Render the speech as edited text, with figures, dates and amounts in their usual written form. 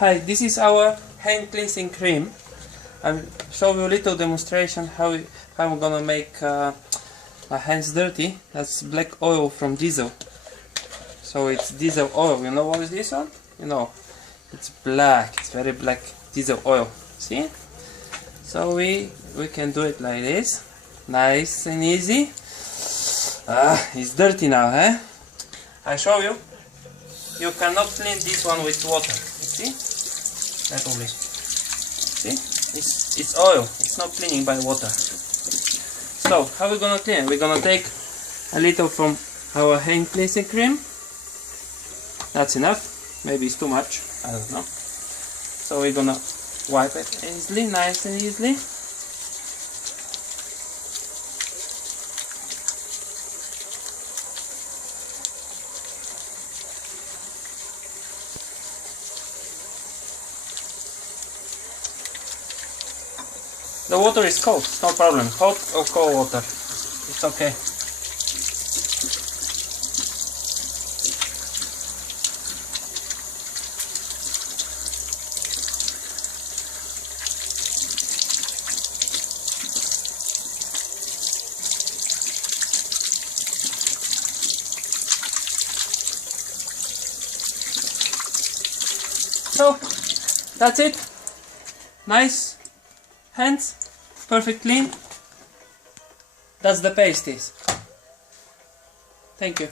Hi, this is our hand cleansing cream. I'll show you a little demonstration how I'm gonna make my hands dirty. That's black oil from diesel. So it's diesel oil. You know what is this one? You know, it's black. It's very black diesel oil. See? So we can do it like this, nice and easy. It's dirty now, eh? I show you. You cannot clean this one with water. You see? That only. See? It's oil. It's not cleaning by water. So how we gonna clean? We're gonna take a little from our hand cleansing cream. That's enough. Maybe it's too much. I don't know. So we're gonna wipe it easily, nice and easily. The water is cold, no problem. Hot or cold water, it's okay. So, that's it. Nice hands, perfect clean. That's the paste is. Thank you.